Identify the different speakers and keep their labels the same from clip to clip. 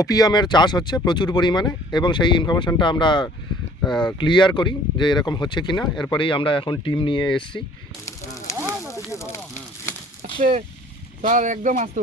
Speaker 1: ওপিয়ামের চাষ হচ্ছে প্রচুর পরিমাণে এবং সেই ইনফরমেশনটা আমরা ক্লিয়ার করি যে এরকম হচ্ছে কিনা। এরপরেই আমরা এখন টিম নিয়ে এসেছি।
Speaker 2: আসছে স্যার একদম আসতো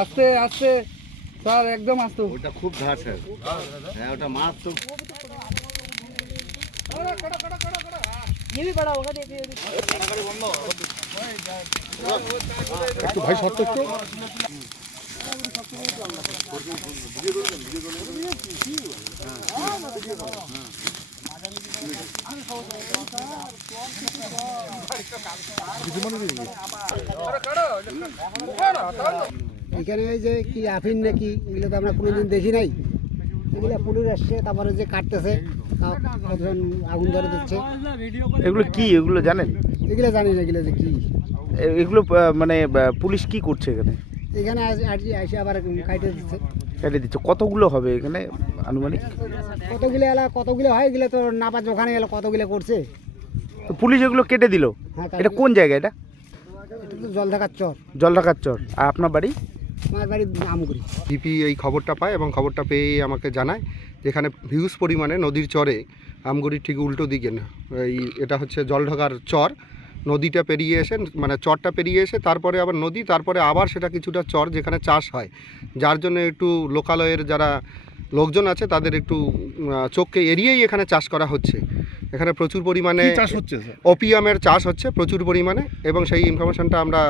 Speaker 2: আসতে আসতে। স্যার একদম আসতো।
Speaker 3: ওটা খুব ধার স্যার। হ্যাঁ ওটা মাছ তো।
Speaker 4: একটু
Speaker 5: ভাই
Speaker 6: শর্ত একটু।
Speaker 7: এখানে এই যে কি আফিন নাকি এগুলো তো আমরা কোনোদিন দেখি নাই। এগুলো পুলিশ আসছে তারপরে যে কাটতেছে কতজন আগুন ধরে দিচ্ছে।
Speaker 8: এগুলো কি এগুলো জানেন?
Speaker 7: এগুলো জানি না এগুলো যে কি।
Speaker 8: এগুলো মানে পুলিশ কি করছে এখানে?
Speaker 7: এখানে আস- আবার কাটে দিচ্ছে।
Speaker 8: কেটে দিচ্ছে। কতগুলো হবে এখানে? আনুমানিক?
Speaker 7: কতগুলো এলা কতগুলো হয় এগুলো তো না ওখানে এলা কতগুলো করছে?
Speaker 8: তো পুলিশ এগুলো কেটে দিল?
Speaker 7: হ্যাঁ এটা
Speaker 8: কোন জায়গা এটা?
Speaker 7: এটা জল থাকার চর।
Speaker 8: জল ঢাকার চর। আর আপনার বাড়ি?
Speaker 7: আমার বাড়ি আমগুড়ি।
Speaker 1: জিপি এই খবরটা পায় এবং খবরটা পেয়েই আমাকে জানায় যেখানে হিউজ পরিমাণে নদীর চরে আমগুড়ির ঠিক উল্টো দিকে না। এই এটা হচ্ছে জলঢাকার চর। নদীটা পেরিয়ে এসে মানে চরটা পেরিয়ে এসে তারপরে আবার নদী তারপরে আবার সেটা কিছুটা চর যেখানে চাষ হয়। যার জন্য একটু লোকালয়ের যারা লোকজন আছে তাদের একটু চোখকে এড়িয়েই এখানে চাষ করা হচ্ছে। এখানে প্রচুর পরিমাণে চাষ হচ্ছে স্যার? ওপিয়ামের চাষ হচ্ছে প্রচুর পরিমাণে এবং সেই ইনফরমেশনটা আমরা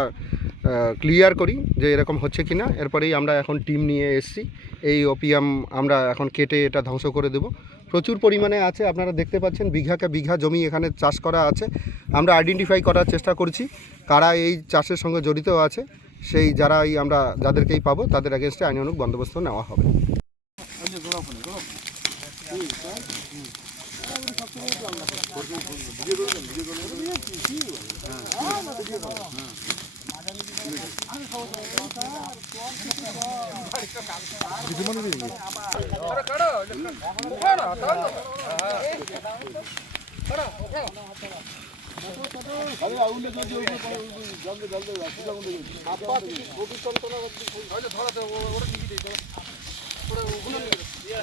Speaker 1: ক্লিয়ার করি যে এরকম হচ্ছে কিনা। এরপরেই আমরা এখন টিম নিয়ে এসেছি। এই ওপিয়াম আমরা এখন কেটে এটা ধ্বংস করে দেব। প্রচুর পরিমাণে আছে আপনারা দেখতে পাচ্ছেন বিঘাকে বিঘা জমি এখানে চাষ করা আছে। আমরা আইডেন্টিফাই করার চেষ্টা করছি কারা এই চাষের সঙ্গে জড়িত আছে। সেই যারাই আমরা যাদেরকেই পাবো তাদের অ্যাগেনস্টে আইনানুক বন্দোবস্ত নেওয়া হবে।
Speaker 6: আরে আউলে যদি ওই জলদি জলদি রাস্তা গুলো আপা কি
Speaker 1: Buraya uygun mu? Diğer